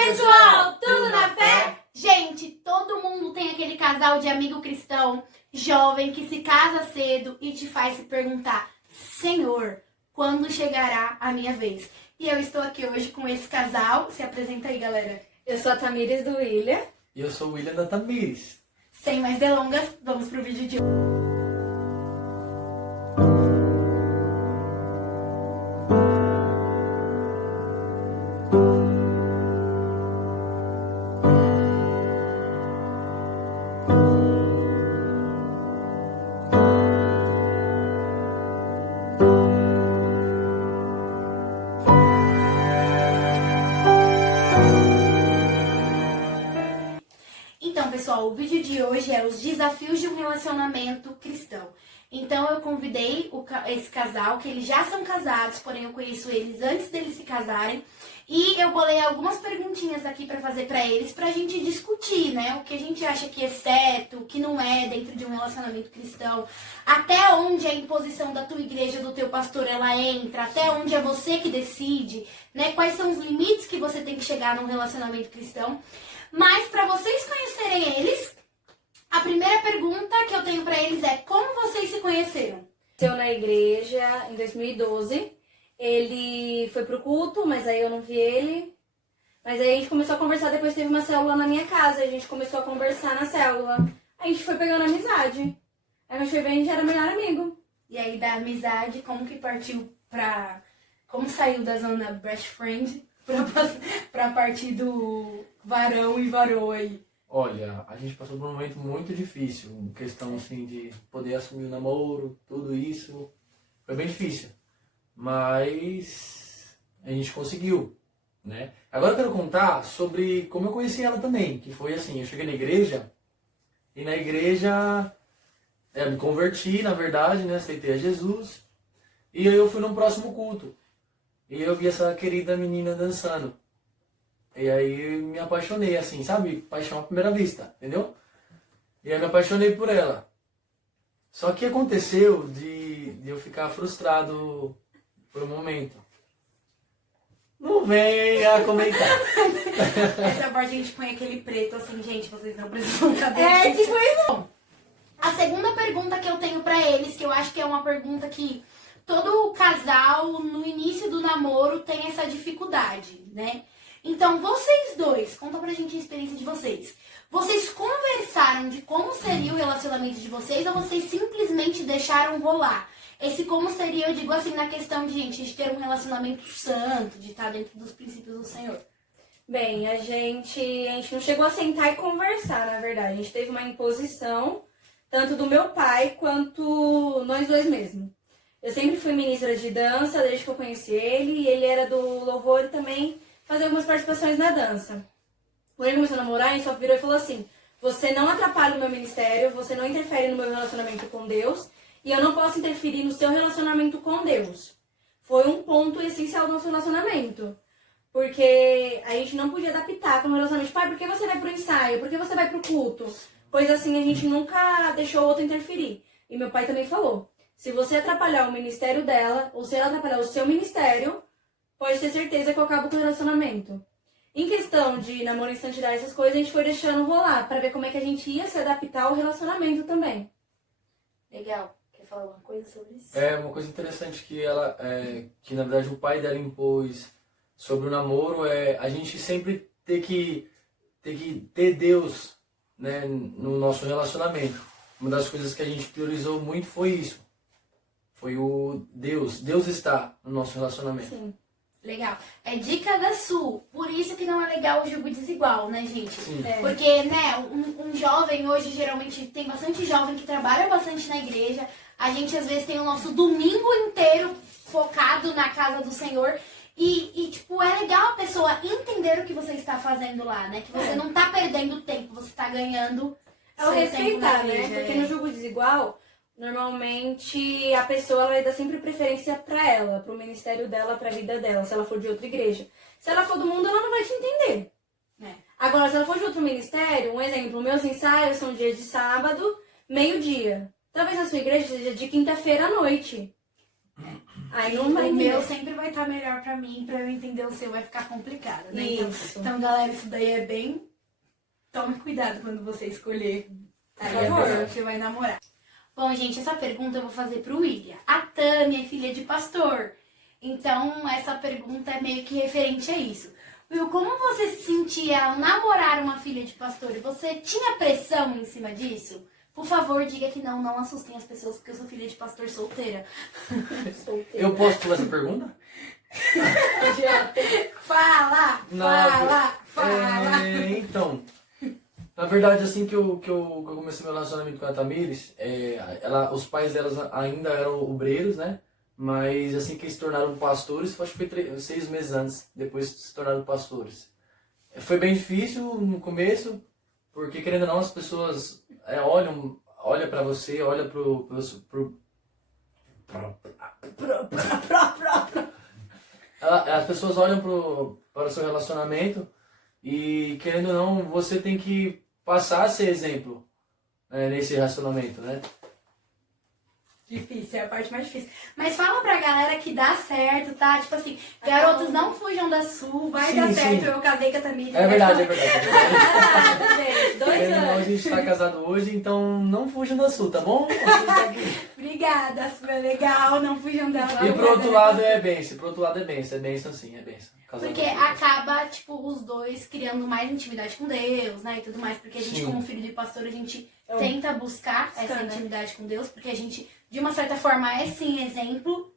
pessoal, tudo na fé? Gente, todo mundo tem aquele casal de amigo cristão, jovem, que se casa cedo e te faz se perguntar: Senhor, quando chegará a minha vez? E eu estou aqui hoje com esse casal. Se apresenta aí, galera. Eu sou a Tamires do William. E eu sou o William da Tamires. Sem mais delongas, vamos pro vídeo de hoje. Então, pessoal, o vídeo de hoje é os desafios de um relacionamento cristão. Então, eu convidei esse casal, que eles já são casados, porém eu conheço eles antes deles se casarem. E eu bolei algumas perguntinhas aqui pra fazer pra eles, pra gente discutir, né? O que a gente acha que é certo, o que não é dentro de um relacionamento cristão. Até onde a imposição da tua igreja, do teu pastor, ela entra. Até onde é você que decide, né? Quais são os limites que você tem que chegar num relacionamento cristão. Mas para vocês conhecerem eles, a primeira pergunta que eu tenho para eles é: como vocês se conheceram? Eu na igreja em 2012. Ele foi pro culto, mas aí eu não vi ele. Mas aí a gente começou a conversar, depois teve uma célula na minha casa. A gente começou a conversar na célula. A gente foi pegando amizade. Aí a gente foi ver, a gente era melhor amigo. E aí da amizade, como que partiu pra... Como saiu da zona best friend pra partir do varão e varoa aí? Olha, a gente passou por um momento muito difícil. Questão assim de poder assumir o namoro, tudo isso. Foi bem difícil. Mas a gente conseguiu, né? Agora eu quero contar sobre como eu conheci ela também. Que foi assim, eu cheguei na igreja. E na igreja eu me converti, na verdade, né? Aceitei a Jesus. E aí eu fui no próximo culto. E eu vi essa querida menina dançando. E aí me apaixonei, assim, sabe? Paixão à primeira vista, entendeu? E aí me apaixonei por ela. Só que aconteceu de eu ficar frustrado por um momento. Não venha comentar. Essa parte a gente põe aquele preto assim, gente, vocês não precisam saber. É, tipo isso. A segunda pergunta que eu tenho pra eles, que eu acho que é uma pergunta que todo casal no início do namoro tem essa dificuldade, né? Então, vocês dois, conta pra gente a experiência de vocês. Vocês conversaram de como seria o relacionamento de vocês ou vocês simplesmente deixaram rolar? Esse como seria, eu digo assim, na questão de, gente, de ter um relacionamento santo, de estar dentro dos princípios do Senhor. Bem, a gente não chegou a sentar e conversar, na verdade. A gente teve uma imposição, tanto do meu pai quanto nós dois mesmos. Eu sempre fui ministra de dança desde que eu conheci ele, e ele era do louvor e também fazia algumas participações na dança. Quando ele começou a namorar, ele só virou e falou assim: você não atrapalha o meu ministério, você não interfere no meu relacionamento com Deus, e eu não posso interferir no seu relacionamento com Deus. Foi um ponto essencial do nosso relacionamento. Porque a gente não podia adaptar com o relacionamento. Pai, por que você vai pro ensaio? Por que você vai pro culto? Coisa assim, a gente nunca deixou o outro interferir. E meu pai também falou: se você atrapalhar o ministério dela, ou se ela atrapalhar o seu ministério, pode ter certeza que eu acabo com o relacionamento. Em questão de namoro e santidade, essas coisas, a gente foi deixando rolar, pra ver como é que a gente ia se adaptar ao relacionamento também. Legal. Quer falar alguma coisa sobre isso? É uma coisa interessante que ela, que na verdade o pai dela impôs sobre o namoro é a gente sempre ter que ter Deus, né, no nosso relacionamento. Uma das coisas que a gente priorizou muito foi isso. Foi o Deus. Deus está no nosso relacionamento. Sim. Legal. É dica da Su. Por isso que não é legal o jogo desigual, né, gente? Sim. É. Porque, né, um jovem hoje, geralmente, tem bastante jovem que trabalha bastante na igreja. A gente, às vezes, tem o nosso domingo inteiro focado na casa do Senhor. E tipo, é legal a pessoa entender o que você está fazendo lá, né? Que você não tá perdendo tempo, você tá ganhando É o seu tempo na respeitar, né? igreja, Porque é. no jogo desigual, normalmente a pessoa ela vai dar sempre preferência pra ela, pro ministério dela, pra vida dela, se ela for de outra igreja. Se ela for do mundo, ela não vai te entender. É. Agora, se ela for de outro ministério, um exemplo, meus ensaios são dias de sábado, meio-dia. Talvez na sua igreja seja de quinta-feira à noite. Aí não vai O meu entender. sempre vai estar melhor pra mim, pra eu entender o seu vai ficar complicado, né? Isso. Então, galera, isso daí é bem... Tome cuidado quando você escolher a Por pessoa favor. que você vai namorar. Bom, gente, essa pergunta eu vou fazer pro William. A Tami é filha de pastor. Então, essa pergunta é meio que referente a isso. Will, como você se sentia ao namorar uma filha de pastor? E você tinha pressão em cima disso? Por favor, diga que não, não assustem as pessoas, porque eu sou filha de pastor solteira. Eu posso pular essa pergunta? Fala! Fala! Então, na verdade, assim que eu comecei meu relacionamento com a Tamires, os pais delas ainda eram obreiros, né? Mas assim que eles se tornaram pastores, acho que foi 6 meses antes, depois se tornaram pastores. Foi bem difícil no começo, porque querendo ou não, as pessoas olham para você, olham as pessoas olham para o seu relacionamento e querendo ou não, você tem que passar a ser exemplo, né, nesse relacionamento, né? Difícil, é a parte mais difícil. Mas fala pra galera que dá certo, tá? Tipo assim, garotos não fujam da Sul, vai Sim, dar sim. certo. Eu casei com a Tamires. É verdade, é verdade. Ah, gente, 2 Querendo ou não, a anos. gente está casado hoje, então não fujam da Sul, tá bom? Obrigada, super legal. Não fujam dela. E pro outro lado é bênção, pro outro lado é bênção sim, é bênção. Casado Porque com Deus. acaba, tipo, os dois criando mais intimidade com Deus, né? E tudo mais. Porque a gente, Sim. como filho de pastor, a gente Eu- tenta buscar essa né? intimidade com Deus. Porque a gente, de uma certa forma, é sim exemplo.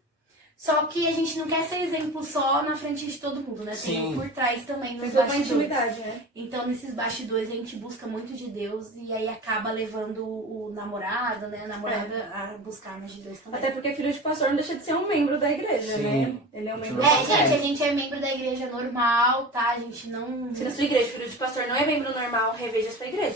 Só que a gente não quer ser exemplo só na frente de todo mundo, né? Tem Sim. por trás também nos Tem uma bastidores. intimidade, né? Então, nesses bastidores, a gente busca muito de Deus e aí acaba levando o namorado, né? A namorada a buscar mais de Deus também. Até porque filho de pastor não deixa de ser um membro da igreja, Sim. né? Ele é um membro Continua da É, sendo. gente, a gente é membro da igreja normal, tá? A gente não... Se na sua igreja filho de pastor não é membro normal, reveja a sua igreja.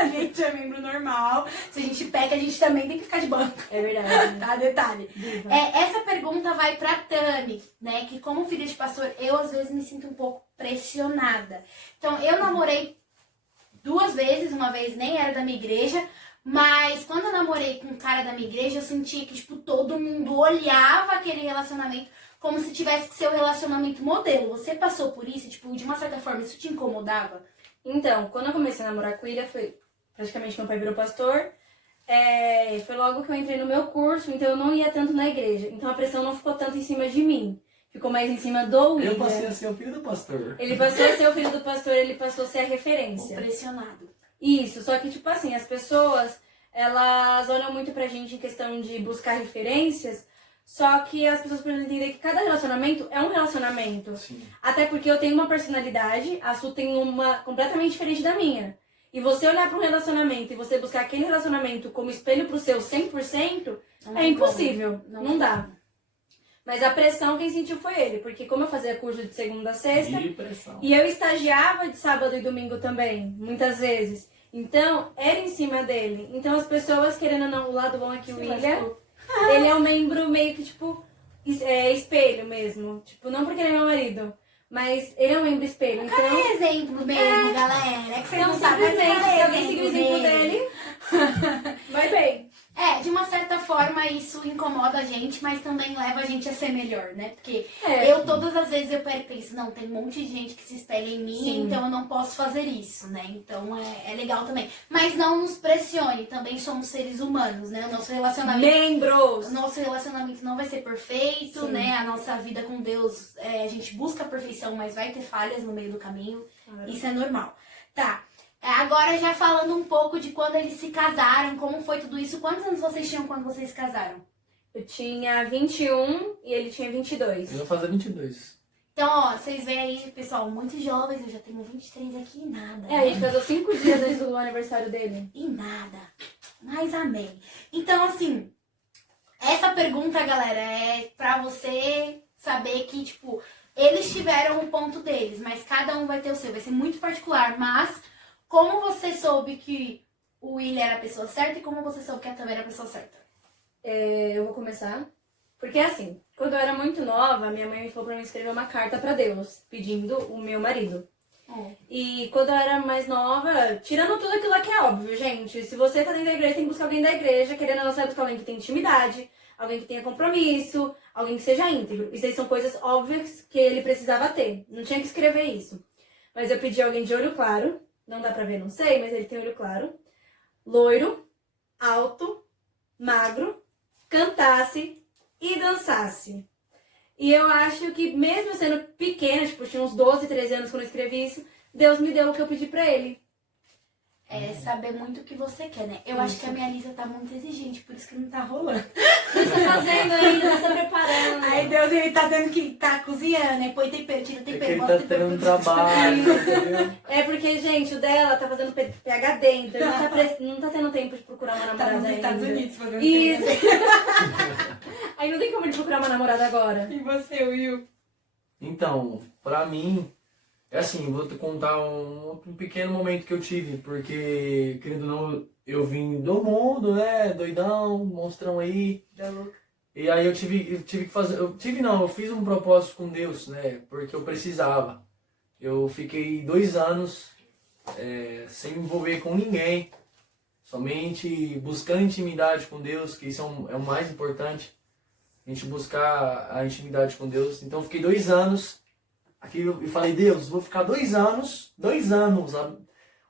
A gente é membro normal. Se a gente peca, a gente também tem que ficar de banco, É verdade. tá? Detalhe. Diva. Essa pergunta vai pra Tami, né? Que como filha de pastor, eu às vezes me sinto um pouco pressionada. Então, eu namorei 2 vezes, uma vez nem era da minha igreja, mas quando eu namorei com um cara da minha igreja, eu sentia que, tipo, todo mundo olhava aquele relacionamento como se tivesse que ser o relacionamento modelo. Você passou por isso? Tipo, de uma certa forma, isso te incomodava? Então, quando eu comecei a namorar com ele, foi praticamente meu pai virou pastor. Foi logo que eu entrei no meu curso, então eu não ia tanto na igreja. Então a pressão não ficou tanto em cima de mim. Ficou mais em cima do William. Eu passei a ser o filho do pastor. Ele passou a ser o filho do pastor, ele passou a ser a Ou referência. pressionado? Isso, só que tipo assim, as pessoas, elas olham muito pra gente em questão de buscar referências, só que as pessoas precisam entender que cada relacionamento é um relacionamento. Sim. Até porque eu tenho uma personalidade, a Su tem uma completamente diferente da minha. E você olhar para um relacionamento e você buscar aquele relacionamento como espelho pro seu 100%, Não é tem impossível. como. Não dá. Mas a pressão quem sentiu foi ele, porque como eu fazia curso de segunda a sexta, E pressão. e eu estagiava de sábado e domingo também, muitas vezes. Então, era em cima dele. Então, as pessoas, querendo ou não, o lado bom é que o William, ele é um membro meio que, tipo, espelho mesmo. Tipo, não porque ele é meu marido, mas ele é um membro espelho. Cara, Então, é exemplo mesmo, galera. É que vocês então não sabem, mas simplesmente, cara, se é alguém seguir o exemplo mesmo. dele, vai bem. De uma certa forma isso incomoda a gente, mas também leva a gente a ser melhor, né? Porque É. eu todas as vezes eu penso, não, tem um monte de gente que se espelha em mim, Sim. então eu não posso fazer isso, né? Então é legal também. Mas não nos pressione, também somos seres humanos, né? O nosso relacionamento... Membros! O nosso relacionamento não vai ser perfeito, Sim. né? A nossa vida com Deus, a gente busca a perfeição, mas vai ter falhas no meio do caminho. Isso é normal. Tá. Agora já falando um pouco de quando eles se casaram, como foi tudo isso. Quantos anos vocês tinham quando vocês se casaram? Eu tinha 21 e ele tinha 22. Eu vou fazer 22. Então, ó, vocês veem aí, pessoal, muito jovens. Eu já tenho 23 aqui e nada. A gente casou 5 dias antes do aniversário dele. E nada. Mas amém. Então, assim, essa pergunta, galera, é pra você saber que, tipo, eles tiveram o ponto deles, mas cada um vai ter o seu. Vai ser muito particular, mas como você soube que o William era a pessoa certa e como você soube que a Tamara era a pessoa certa? Eu vou começar. Porque assim, quando eu era muito nova, minha mãe me falou pra mim escrever uma carta pra Deus, pedindo o meu marido. E quando eu era mais nova, tirando tudo aquilo lá que é óbvio, gente. Se você tá dentro da igreja, tem que buscar alguém da igreja. Querendo ou não, você vai buscar alguém que tem intimidade. alguém que tenha compromisso, alguém que seja íntegro. Isso aí são coisas óbvias que ele precisava ter. Não tinha que escrever isso. Mas eu pedi alguém de olho claro, não dá pra ver, não sei, mas ele tem olho claro, loiro, alto, magro, cantasse e dançasse. E eu acho que mesmo sendo pequena, tipo, eu tinha uns 12, 13 anos quando eu escrevi isso, Deus me deu o que eu pedi pra ele. É saber muito o que você quer, né? Eu acho que a minha lista tá muito exigente, por isso que não tá rolando. Você tá fazendo ainda, você tá preparando. Aí Deus, ele tá tendo que tá cozinhando, né? Põe tempero, tira É tempero, que ele bota tá tempero. tendo um trabalho, entendeu? É porque, gente, o dela tá fazendo PhD, então ele não tá tendo tempo de procurar uma Tá namorada nos Estados ainda. Unidos fazendo Isso. tempero. Aí não tem como ele procurar uma namorada agora. E você, Will? Então, pra mim, é assim, vou te contar um pequeno momento que eu tive, porque, querendo ou não, eu vim do mundo, né, doidão, monstrão aí, e aí eu tive que fazer, eu fiz um propósito com Deus, né, porque eu precisava. Eu fiquei 2 anos sem me envolver com ninguém, somente buscando intimidade com Deus, que isso é o mais importante, a gente buscar a intimidade com Deus. Então eu fiquei 2 anos aqui e falei, Deus, vou ficar 2 anos,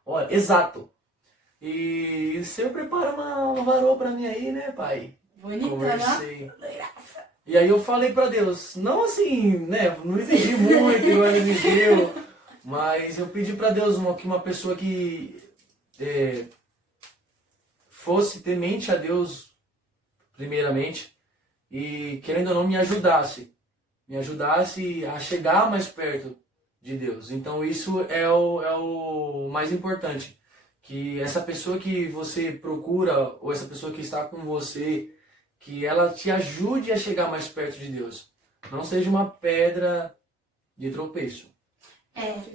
olha, exato. E o Senhor prepara uma varoa pra mim aí, né, pai? Bonita, Conversei. né? E aí eu falei pra Deus, não assim, né, não exigi muito, igual ele exigiu, mas eu pedi pra Deus que uma pessoa que fosse temente a Deus, primeiramente, e querendo ou não me ajudasse a chegar mais perto de Deus. Então isso é o mais importante, que essa pessoa que você procura, ou essa pessoa que está com você, que ela te ajude a chegar mais perto de Deus. Não seja uma pedra de tropeço.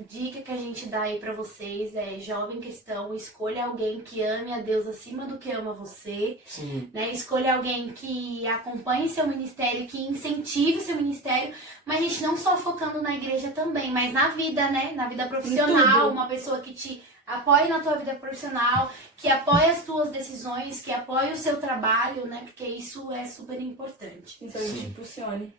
Dica que a gente dá aí pra vocês é, jovem cristão, escolha alguém que ame a Deus acima do que ama você. Sim. Né? Escolha alguém que acompanhe seu ministério, que incentive seu ministério, mas a gente não só focando na igreja também, mas na vida, né? Na vida profissional, uma pessoa que te apoie na tua vida profissional, que apoie as tuas decisões, que apoie o seu trabalho, né? Porque isso é super importante. Então a gente impulsione.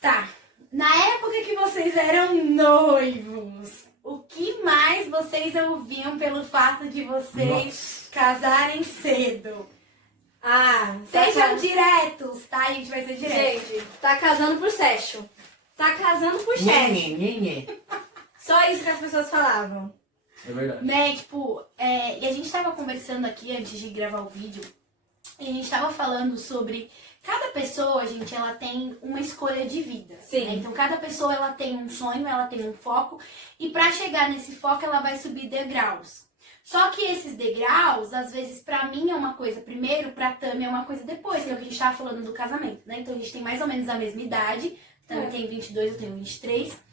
Tá. Na época que vocês eram noivos, o que mais vocês ouviam pelo fato de vocês casarem cedo? Sejam diretos, tá? A gente vai ser direto. Gente, tá casando por sexo. Tá casando por chat. Só isso que as pessoas falavam. É verdade. Né, tipo, e a gente tava conversando aqui antes de gravar o vídeo, e a gente tava falando sobre cada pessoa, gente, ela tem uma escolha de vida. Sim. Né? Então, cada pessoa, ela tem um sonho, ela tem um foco, e pra chegar nesse foco, ela vai subir degraus. Só que esses degraus, às vezes, pra mim é uma coisa primeiro, pra Tami é uma coisa depois, que é o que a gente tava falando do casamento, né? Então, a gente tem mais ou menos a mesma idade, Tami tem 22, eu tenho 23.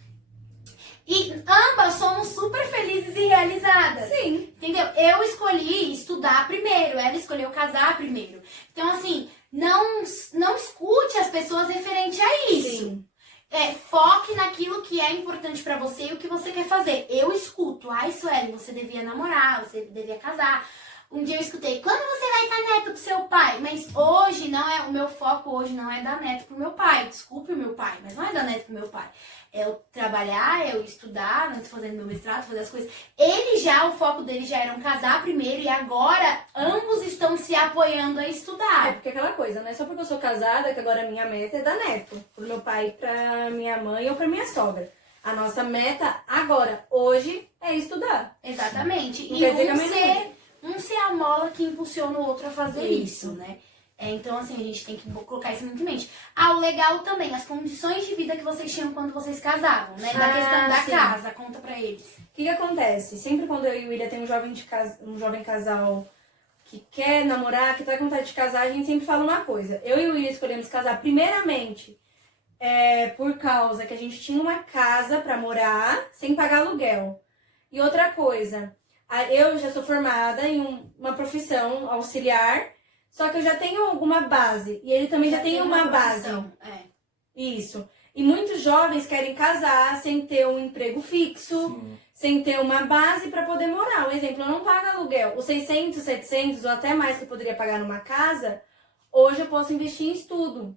E ambas somos super felizes e realizadas. Sim. Entendeu? Eu escolhi estudar primeiro, ela escolheu casar primeiro. Então, assim, não escute as pessoas referente a isso. Sim. Foque naquilo que é importante pra você e o que você quer fazer. Eu escuto, Sueli, você devia namorar, você devia casar. Um dia eu escutei, quando você vai dar neto pro seu pai? Mas hoje não é, o meu foco hoje não é dar neto pro meu pai. Desculpe o meu pai, mas não é dar neto pro meu pai. É eu trabalhar, é eu estudar, não tô fazendo meu mestrado, fazer as coisas. O foco dele já era casar primeiro e agora ambos estão se apoiando a estudar. Porque aquela coisa, não é só porque eu sou casada que agora a minha meta é dar neto. Pro meu pai, pra minha mãe ou pra minha sogra. A nossa meta agora, hoje, é estudar. Exatamente. Não E quer dizer que amanhã um ser a mola que impulsiona o outro a fazer isso, né? Então, assim, a gente tem que colocar isso muito em mente. O legal também, as condições de vida que vocês tinham quando vocês casavam, né? Da questão da sim. casa, conta pra eles. O que acontece? Sempre quando eu e o William tem um jovem casal que quer namorar, que tá com vontade de casar, a gente sempre fala uma coisa. Eu e o William escolhemos casar primeiramente por causa que a gente tinha uma casa pra morar sem pagar aluguel. E outra coisa, eu já sou formada em uma profissão auxiliar, só que eu já tenho alguma base. E ele também já tem uma base. Isso. E muitos jovens querem casar sem ter um emprego fixo, Sim. sem ter uma base para poder morar. Um exemplo, eu não pago aluguel. Os 600, 700 ou até mais que eu poderia pagar numa casa, Hoje eu posso investir em estudo.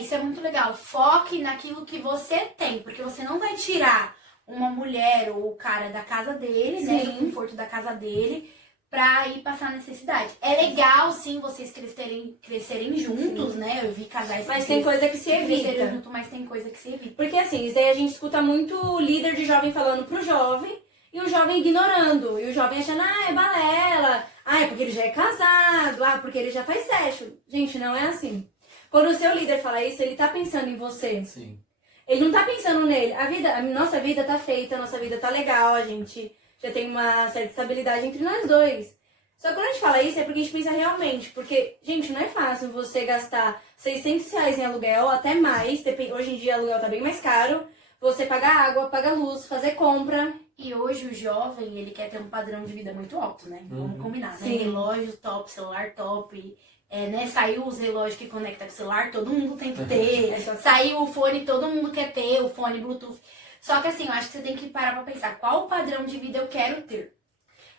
Isso é muito legal. Foque naquilo que você tem, porque você não vai tirar uma mulher ou o cara da casa dele, né, do conforto da casa dele, pra ir passar necessidade. É legal, sim, vocês crescerem juntos, né? Eu vi casais Mas tem coisa que se evita. Junto, mas tem coisa que se evita. Porque assim, isso aí a gente escuta muito o líder de jovem falando pro jovem e o jovem ignorando. E o jovem achando, é balela, é porque ele já é casado, porque ele já faz sexo. Gente, não é assim. Quando o seu líder fala isso, ele tá pensando em você. Sim. Ele não tá pensando nele. A nossa vida tá feita, a nossa vida tá legal, a gente já tem uma certa estabilidade entre nós dois. Só que quando a gente fala isso é porque a gente pensa realmente. Porque, gente, não é fácil você gastar R$600 em aluguel, até mais. Hoje em dia o aluguel tá bem mais caro. Você pagar água, pagar luz, fazer compra. E hoje o jovem, ele quer ter um padrão de vida muito alto, né? Vamos combinar, né? Sim. Relógio top, celular top. Né? Saiu os relógios que conectam com o celular, todo mundo tem que ter. Saiu o fone, todo mundo quer ter, o fone Bluetooth. Só que assim, eu acho que você tem que parar pra pensar, qual padrão de vida eu quero ter?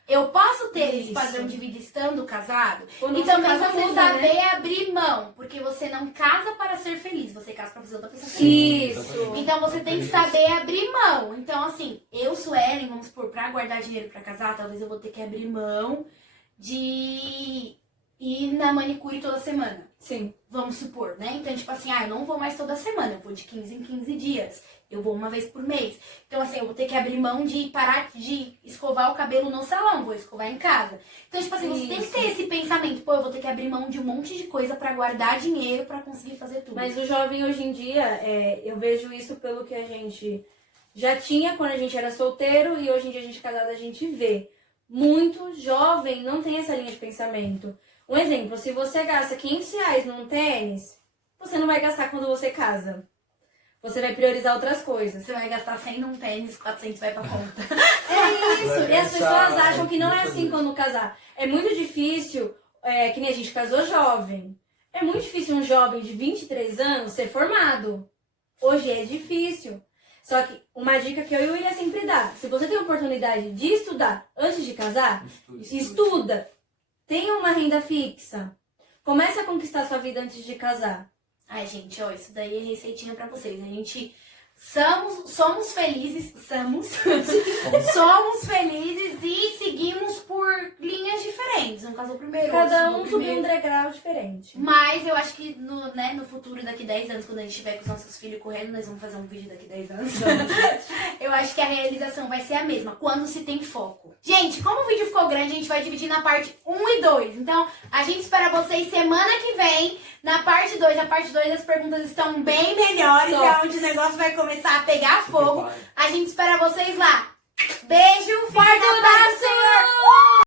Eu posso ter esse padrão de vida estando casado? E também você saber abrir mão, porque você não casa para ser feliz, você casa para fazer outra pessoa feliz. Isso. Então você tem que saber abrir mão. Então assim, eu, Suelen, vamos supor, pra guardar dinheiro pra casar, talvez eu vou ter que abrir mão de ir na manicure toda semana. Sim. Vamos supor, né? Então, tipo assim, eu não vou mais toda semana, eu vou de 15 em 15 dias. Eu vou uma vez por mês. Então, assim, eu vou ter que abrir mão de parar de escovar o cabelo no salão, vou escovar em casa. Então, tipo assim, você tem que ter esse pensamento, eu vou ter que abrir mão de um monte de coisa pra guardar dinheiro pra conseguir fazer tudo. Mas o jovem hoje em dia, eu vejo isso pelo que a gente já tinha quando a gente era solteiro e hoje em dia a gente casado, a gente vê. Muito jovem não tem essa linha de pensamento. Um exemplo, se você gasta R$500 num tênis, você não vai gastar quando você casa. Você vai priorizar outras coisas. Você vai gastar 100 num tênis, 400 vai pra conta. É isso. E as pessoas acham que não é assim quando casar. É muito difícil, que nem a gente casou jovem. É muito difícil um jovem de 23 anos ser formado. Hoje é difícil. Só que uma dica que eu e o William sempre dá. Se você tem a oportunidade de estudar antes de casar, estuda. Tenha uma renda fixa. Comece a conquistar sua vida antes de casar. Ai, gente, isso daí é receitinha pra vocês. A gente somos felizes, somos felizes e seguimos por linhas diferentes. Um casou primeiro, cada um subiu um degrau diferente. Mas eu acho que no futuro, daqui 10 anos, quando a gente estiver com os nossos filhos correndo, nós vamos fazer um vídeo daqui 10 anos. Eu acho que a realização vai ser a mesma, quando se tem foco. Gente, como o vídeo ficou grande, a gente vai dividir na parte 1 e 2. Então, a gente espera vocês semana que vem, na parte 2. A parte 2 as perguntas estão bem melhores, é onde o negócio vai começar a pegar fogo. A gente espera vocês lá. Beijo, forte